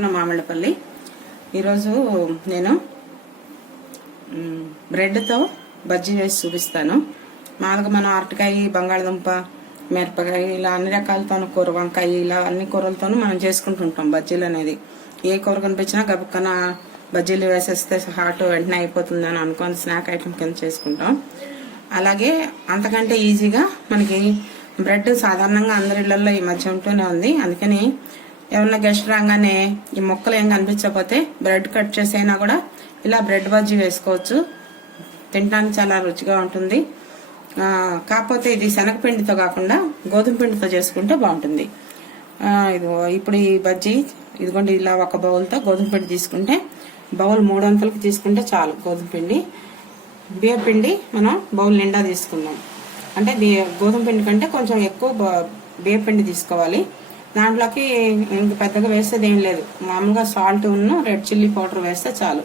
అన్నపూర్ణ మామిళ్ళపల్లి. ఈరోజు నేను బ్రెడ్తో బజ్జీ వేసి చూపిస్తాను. మామూలుగా మనం అరటికాయ బంగాళదుంప మిరపకాయ ఇలా అన్ని రకాలతోనూ కూర వంకాయ ఇలా అన్ని కూరలతోనూ మనం చేసుకుంటుంటాం బజ్జీలు అనేది. ఏ కూర కనిపించినా గబుక్కన బజ్జీలు వేసేస్తే హాట్ వెంటనే అయిపోతుంది అని అనుకొని స్నాక్ ఐటమ్ కింద చేసుకుంటాం. అలాగే అంతకంటే ఈజీగా మనకి బ్రెడ్ సాధారణంగా అందరి ఇళ్ళలో ఈ మధ్య ఉంటూనే ఉంది. అందుకని ఏమన్నా గెస్ట్ రాగానే ఈ మొక్కలు ఏం కనిపించకపోతే బ్రెడ్ కట్ చేసైనా కూడా ఇలా బ్రెడ్ బజ్జీ వేసుకోవచ్చు. తినడానికి చాలా రుచిగా ఉంటుంది. కాకపోతే ఇది శనగపిండితో కాకుండా గోధుమ పిండితో చేసుకుంటే బాగుంటుంది. ఇది ఇప్పుడు ఈ బజ్జీ ఇదిగోండి ఇలా ఒక బౌల్తో గోధుమ పిండి తీసుకుంటే బౌల్ మూడు వంతులకి తీసుకుంటే చాలు గోధుమ పిండి. బియ్య పిండి మనం బౌల్ నిండా తీసుకుందాం. అంటే బియ్య గోధుమ పిండి కంటే కొంచెం ఎక్కువ బ- బియ్య పిండి తీసుకోవాలి. దాంట్లోకి ఇంక పెద్దగా వేసేది ఏం లేదు. మామూలుగా సాల్ట్ ఉన్న రెడ్ చిల్లీ పౌడర్ వేస్తే చాలు.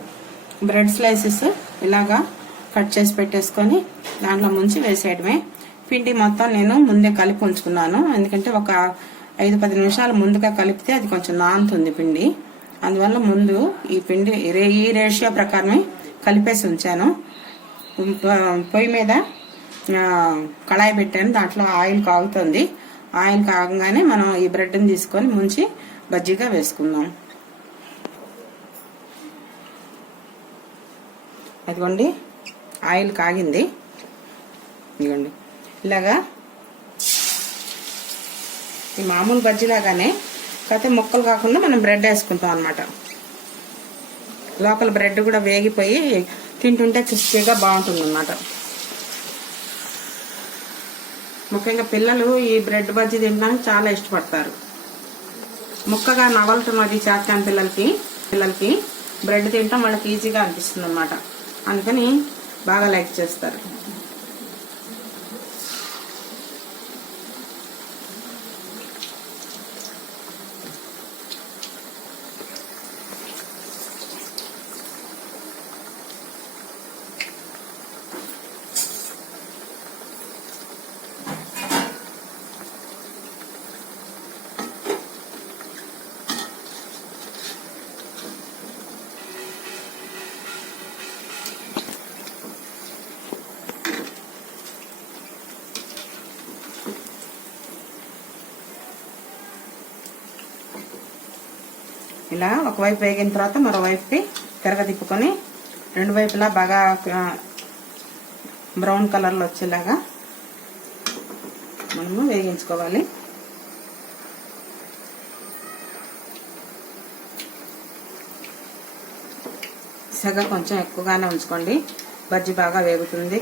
బ్రెడ్ స్లైసెస్ ఇలాగా కట్ చేసి పెట్టేసుకొని దాంట్లో ముంచి వేసేయడమే. పిండి మొత్తం నేను ముందే కలిపి ఉంచుకున్నాను. ఎందుకంటే ఒక ఐదు పది నిమిషాలు ముందుగా కలిపితే అది కొంచెం నానుతుంది పిండి. అందువల్ల ముందు ఈ పిండి ఈ రే- ఈ రేషియో ప్రకారమే కలిపేసి ఉంచాను. పొయ్యి మీద కళాయి పెట్టాను. దాంట్లో ఆయిల్ కాగుతుంది. ఆయిల్ కాగంగానే మనం ఈ బ్రెడ్ని తీసుకొని ముంచి బజ్జీగా వేసుకుందాం. అదిగోండి ఆయిల్ కాగింది. ఇదిగోండి. ఇలాగా ఈ మామూలు బజ్జీలాగానే కాకపోతే ముక్కలు కాకుండా మనం బ్రెడ్ వేసుకుంటాం అనమాట లోపల బ్రెడ్ కూడా వేగిపోయి తింటుంటే క్రిస్పీగా బాగుంటుంది అన్నమాట ముఖ్యంగా పిల్లలు ఈ బ్రెడ్ బజ్జీ తినడానికి చాలా ఇష్టపడతారు. ముక్కగా నవలటం అది చేస్తాను పిల్లలకి. పిల్లలకి బ్రెడ్ తింటాం వాళ్ళకి ఈజీగా అనిపిస్తుంది అనమాట అందుకని బాగా లైక్ చేస్తారు. ఇలా ఒకవైపు వేగిన తర్వాత మరో వైపుకి తిరగదిప్పుకొని రెండు వైపులా బాగా బ్రౌన్ కలర్లో వచ్చేలాగా మనము వేగించుకోవాలి. సెగ కొంచెం ఎక్కువగానే ఉంచుకోండి. బజ్జి బాగా వేగుతుంది.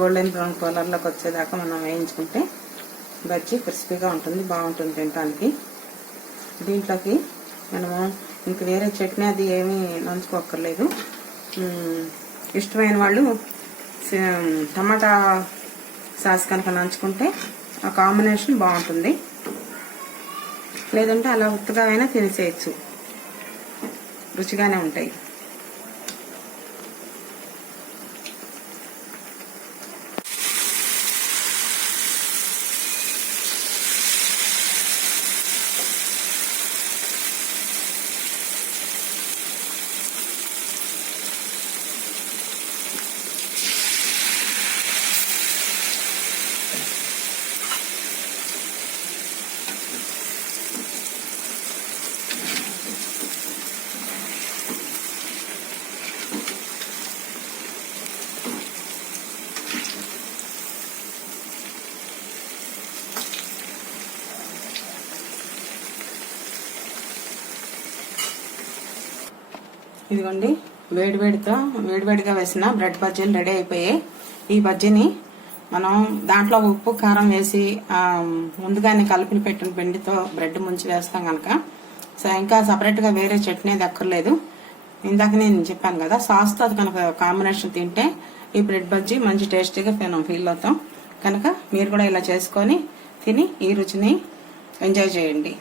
గోల్డెన్ బ్రౌన్ కలర్లోకి వచ్చేదాకా మనం వేయించుకుంటే బజ్జీ క్రిస్పీగా ఉంటుంది బాగుంటుంది తినడానికి దీంట్లోకి మనము ఇంక వేరే చట్నీ అది ఏమీ నంచుకోక్కర్లేదు. ఇష్టమైన వాళ్ళు టమాటా సాస్ కనుక నంచుకుంటే ఆ కాంబినేషన్ బాగుంటుంది. లేదంటే అలా ఉత్తగా అయినా తినేసేయచ్చు. రుచిగానే ఉంటాయి. ఇదిగోండి వేడివేడితో వేడివేడిగా వేసిన బ్రెడ్ బజ్జీలు రెడీ అయిపోయాయి. ఈ బజ్జీని మనం దాంట్లో ఉప్పు కారం వేసి ముందుగానే కలిపి పెట్టిన పిండితో బ్రెడ్ ముంచి వేస్తాం కనుక. సో ఇంకా సపరేట్గా వేరే చట్నీ అది అక్కర్లేదు. ఇందాక నేను చెప్పాను కదా సాస్తో అది కనుక కాంబినేషన్ తింటే ఈ బ్రెడ్ బజ్జీ మంచి టేస్టీగా మనం ఫీల్ అవుతాం. కనుక మీరు కూడా ఇలా చేసుకొని తిని ఈ రుచిని ఎంజాయ్ చేయండి.